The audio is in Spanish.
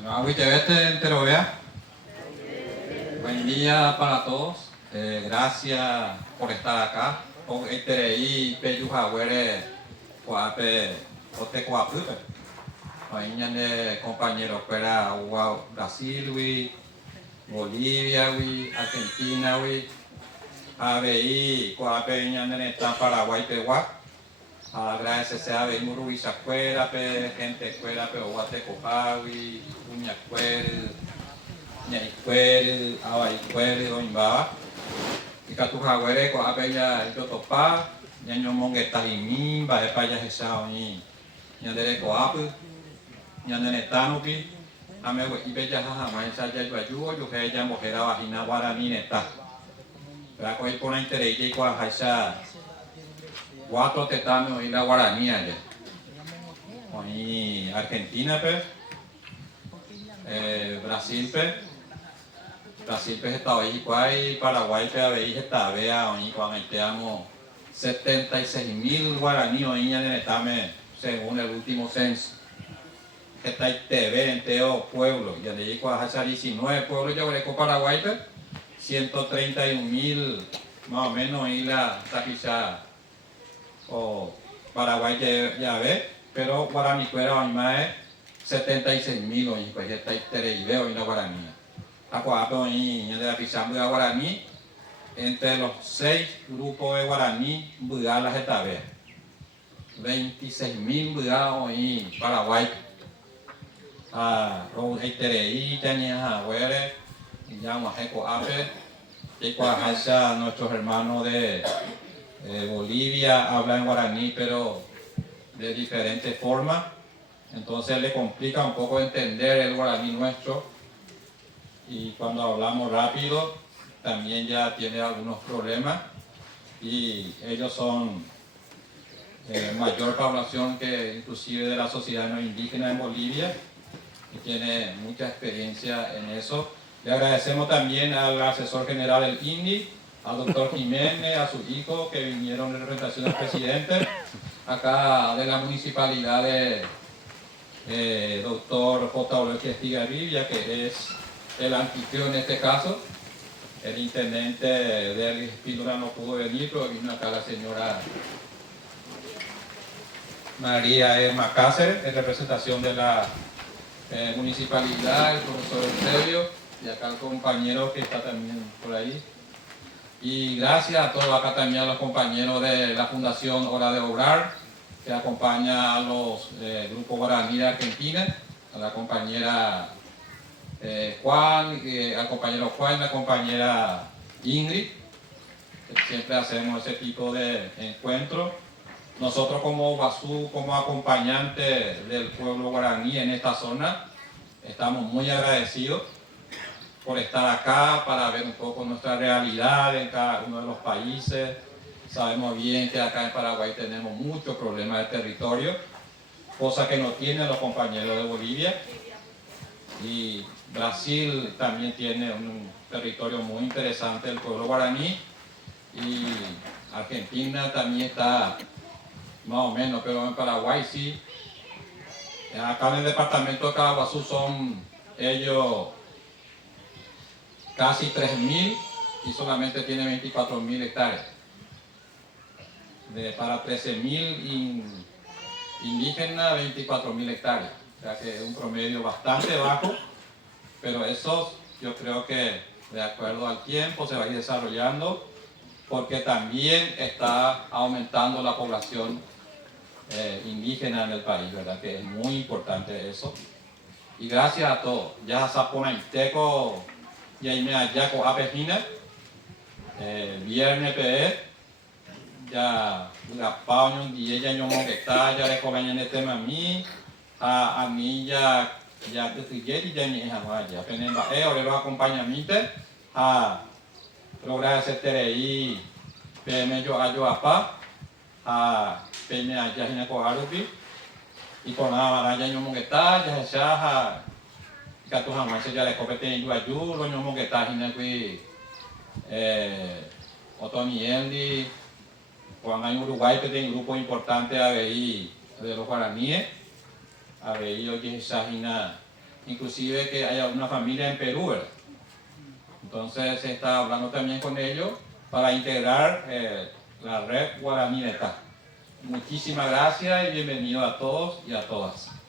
Bueno, Agüitevete entero vea. Buen día para todos. Gracias por estar acá. Con Eterei, Peyujahuere, Coape, Otecoapupe. Hoy compañeros fuera Brasil, Bolivia, Argentina, ABI, Coape, ñane Paraguay, Peguá. Agradecer a Beimuru Isacuera, gente cuera, Guatecopawi, Uñacuera. Nhaiquere, Awaiquere, Oimbaba, y Catujaguere, Coapella, Yotopa, Ñañomonguetahimi, Baepaya Gesao, Ñandere Coapu, Ñanenetanupi, Amewe, Ibeya Jajamai, Sayayuayu, Yuheya, Mojera, Vagina, Guarani, Neta. Pero hoy por la interés y Coajaisa, cuatro tetame y la Guarani, allá. Hoy Argentina, Brasil, Brasil estaba ahí, Paraguay estaba ahí, cuando teníamos 76.000 guaraníes ahí en el estame, según el último censo. Está ahí TV en Teo pueblo, y de ahí cuando 19 pueblos yo creo Paraguay, 131.000 más o menos ahí la tapiza o Paraguay ya ve, pero guaraní fuera más 76.000 ahí, pues está ahí Tereibeo y la guaraní. Acuapo y de la Pizambuga Guaraní, entre los 6 grupos de Guaraní, Bugalas esta vez. 26.000 Bugalas en Paraguay. Eitereí, Tania, Huere, Llama Jeco Ape, y Cuajacha, nuestros hermanos de Bolivia hablan guaraní, pero de diferentes formas. Entonces le complica un poco entender el guaraní nuestro. Y cuando hablamos rápido también ya tiene algunos problemas y ellos son mayor población que inclusive de la sociedad no indígena en Bolivia y tiene mucha experiencia en eso. Le agradecemos también al asesor general del INDI, al doctor Jiménez, a su hijo que vinieron en representación del presidente, acá de la municipalidad de doctor J. Estigarribia, que es el anfitrión en este caso. El intendente de Espínola no pudo venir, pero vino acá la señora María Emma Cáceres, en representación de la municipalidad, el profesor Eusebio, y acá el compañero que está también por ahí. Y gracias a todos acá también a los compañeros de la Fundación Hora de Obrar, que acompaña a los grupos guaraní de Argentina, a la compañera Juan, al compañero Juan y la compañera Ingrid, que siempre hacemos ese tipo de encuentros. Nosotros como Basú, como acompañante del pueblo guaraní en esta zona, estamos muy agradecidos por estar acá para ver un poco nuestra realidad en cada uno de los países. Sabemos bien que acá en Paraguay tenemos muchos problemas de territorio, cosa que no tienen los compañeros de Bolivia. Y Brasil también tiene un territorio muy interesante, el pueblo guaraní, y Argentina también está más o menos, pero en Paraguay sí. Acá en el departamento de Caraguazú son ellos casi 3.000 y solamente tiene 24.000 hectáreas. Para 13.000 indígenas, 24.000 hectáreas. O sea que es un promedio bastante bajo, pero eso yo creo que de acuerdo al tiempo se va a ir desarrollando, porque también está aumentando la población indígena en el país, ¿verdad? Que es muy importante eso. Y gracias a todos. Ya Zaponaiteco, Yaime Ayaco Apejina, Viernes PE, ya Gapao y ella no me está, ya le comen en este mami, a mí ya que si quiere ya ni es agua, ya penemos ahora los acompañamientos a lograr ese terei, PM yo apa, a PM allá en el Coarupi, y con la baraya no me está, ya se ha que tu jamás ya le competen yo ayudo, no me está en el Otonieldi. Cuando hay Uruguay que tiene un grupo importante de los guaraníes, hoy es Sajina inclusive que haya una familia en Perú, ¿verdad? Entonces se está hablando también con ellos para integrar la red Guaraní Neta. Muchísimas gracias y bienvenidos a todos y a todas.